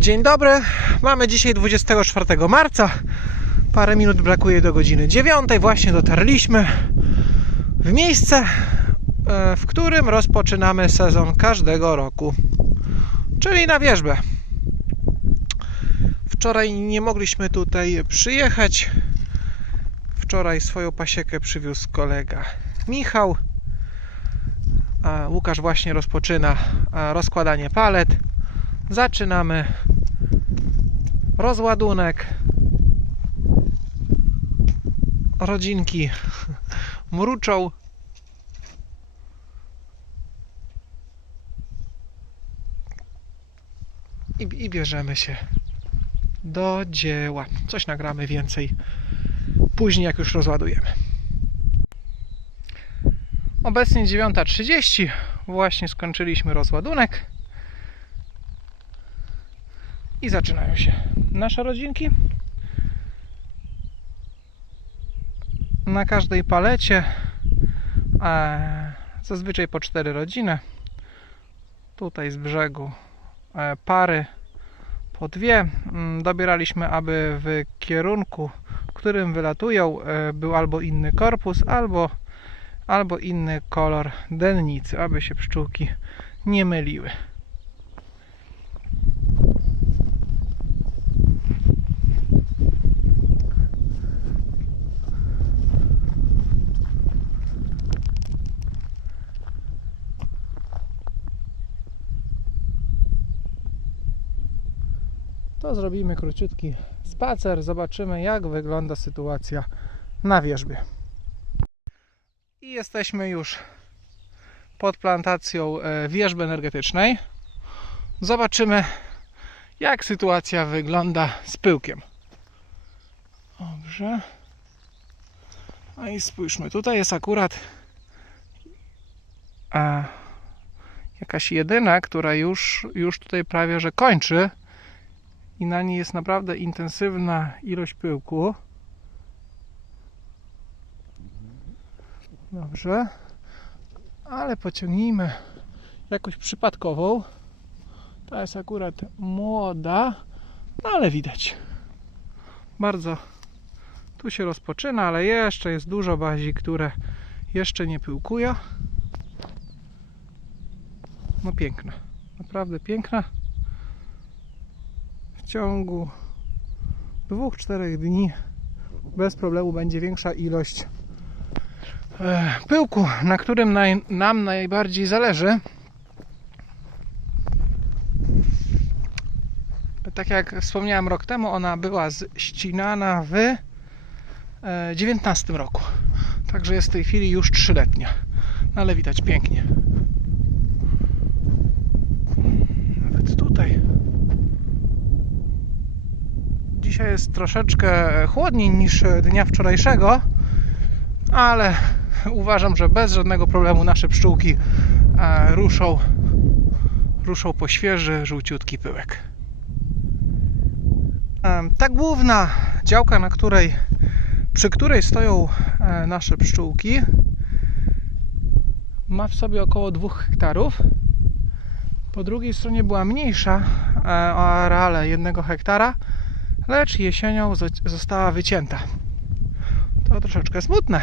Dzień dobry, mamy dzisiaj 24 marca. Parę minut brakuje do godziny 9. Właśnie dotarliśmy w miejsce, e, w którym rozpoczynamy sezon każdego roku, czyli na wierzbę. Wczoraj nie mogliśmy tutaj przyjechać. Wczoraj swoją pasiekę przywiózł kolega Michał. Łukasz właśnie rozpoczyna e, rozkładanie palet. Zaczynamy rozładunek. Rodzinki mruczą. I, I bierzemy się do dzieła. Coś nagramy więcej później, jak już rozładujemy. Obecnie 9.30. Właśnie skończyliśmy rozładunek. I zaczynają się nasze rodzinki. Na każdej palecie e, zazwyczaj po cztery rodziny. Tutaj z brzegu e, pary po dwie. Mm, Dobieraliśmy, aby w kierunku, w którym wylatują, e, był albo inny korpus, albo, albo inny kolor dennicy, aby się pszczółki nie myliły. To zrobimy króciutki spacer, zobaczymy jak wygląda sytuacja na wierzbie. I jesteśmy już pod plantacją e, wierzby energetycznej. Zobaczymy jak sytuacja wygląda z pyłkiem. Dobrze. A i spójrzmy, tutaj jest akurat a, jakaś jedyna, która już, już tutaj prawie że kończy i na niej jest naprawdę intensywna ilość pyłku. Dobrze. Ale pociągnijmy jakąś przypadkową. Ta jest akurat młoda, no ale widać. Bardzo tu się rozpoczyna, ale jeszcze jest dużo bazi, które jeszcze nie pyłkują. No piękna. Naprawdę piękna ciągu 2-4 dni bez problemu będzie większa ilość e, pyłku, na którym naj, nam najbardziej zależy. Tak jak wspomniałem rok temu, ona była ścinana w e, 19 roku. Także jest w tej chwili już trzyletnia. No ale widać pięknie. Nawet tutaj. Dzisiaj jest troszeczkę chłodniej niż dnia wczorajszego, ale uważam, że bez żadnego problemu nasze pszczółki e, ruszą, ruszą po świeży, żółciutki pyłek. E, Ta główna działka, na której, przy której stoją e, nasze pszczółki, ma w sobie około 2 hektarów. Po drugiej stronie była mniejsza o areale 1 hektara lecz jesienią została wycięta. To troszeczkę smutne.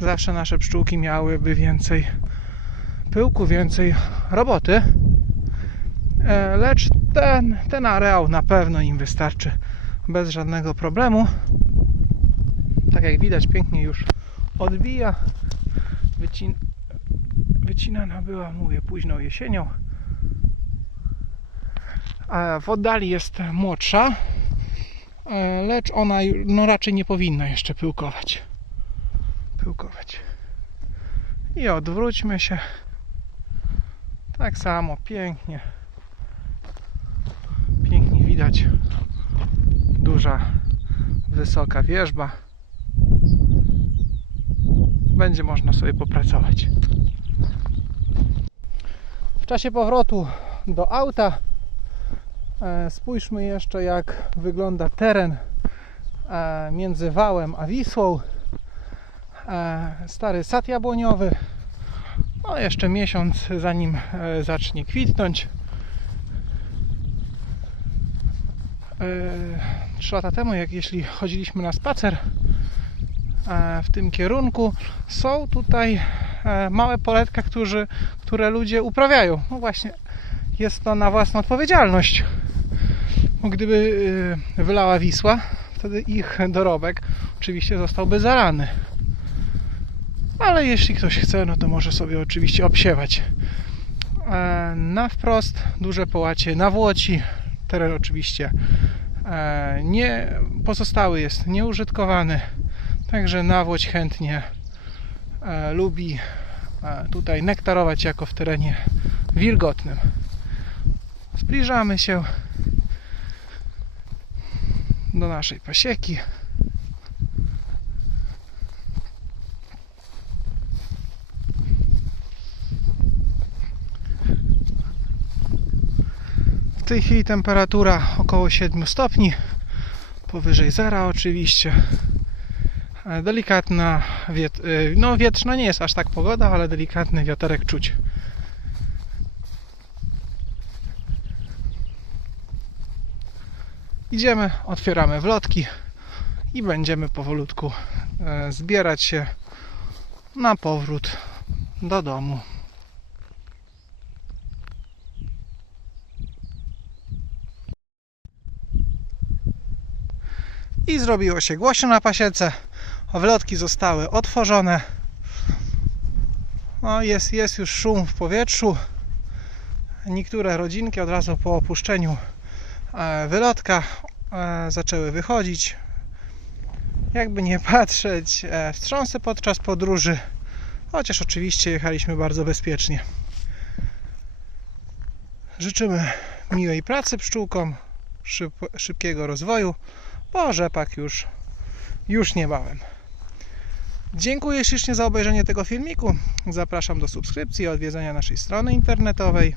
Zawsze nasze pszczółki miałyby więcej pyłku, więcej roboty, e, lecz ten, ten areał na pewno im wystarczy bez żadnego problemu. Tak jak widać, pięknie już odbija. Wycin wycinana była, mówię, późną jesienią. A w oddali jest młodsza, lecz ona no raczej nie powinna jeszcze pyłkować. Pyłkować. I odwróćmy się. Tak samo, pięknie. Pięknie widać. Duża, wysoka wierzba. Będzie można sobie popracować. W czasie powrotu do auta E, Spójrzmy jeszcze, jak wygląda teren e, między Wałem a Wisłą. E, Stary sad jabłoniowy. No, jeszcze miesiąc zanim zacznie kwitnąć. 3 lata temu, jak jeśli chodziliśmy na spacer e, w tym kierunku, są tutaj e, małe poletka, które ludzie uprawiają. No właśnie, jest to na własną odpowiedzialność. Bo gdyby e, wylała Wisła, wtedy ich dorobek oczywiście zostałby zarany. Ale jeśli ktoś chce, no to może sobie oczywiście obsiewać. E, Na wprost duże połacie na Włoci. Teren oczywiście e, nie pozostały jest nieużytkowany. Także nawłoć chętnie e, lubi tutaj nektarować jako w terenie wilgotnym. Zbliżamy się do naszej pasieki. W tej chwili temperatura około 7 stopni, powyżej zera oczywiście. Delikatna, wiet... e, no wietrzna nie jest aż tak pogoda, ale delikatny wiaterek czuć. Idziemy, otwieramy wlotki i będziemy powolutku e, zbierać się na powrót do domu. I zrobiło się głośno na pasiece. Wlotki zostały otworzone. No jest, jest już szum w powietrzu. Niektóre rodzinki od razu po opuszczeniu wylotka e, zaczęły wychodzić. Jakby nie patrzeć, e, wstrząsy podczas podróży, chociaż oczywiście jechaliśmy bardzo bezpiecznie. Życzymy miłej pracy pszczółkom, szyb, szybkiego rozwoju, bo rzepak już, już niebawem. Dziękuję ślicznie za obejrzenie tego filmiku. Zapraszam do subskrypcji i odwiedzenia naszej strony internetowej.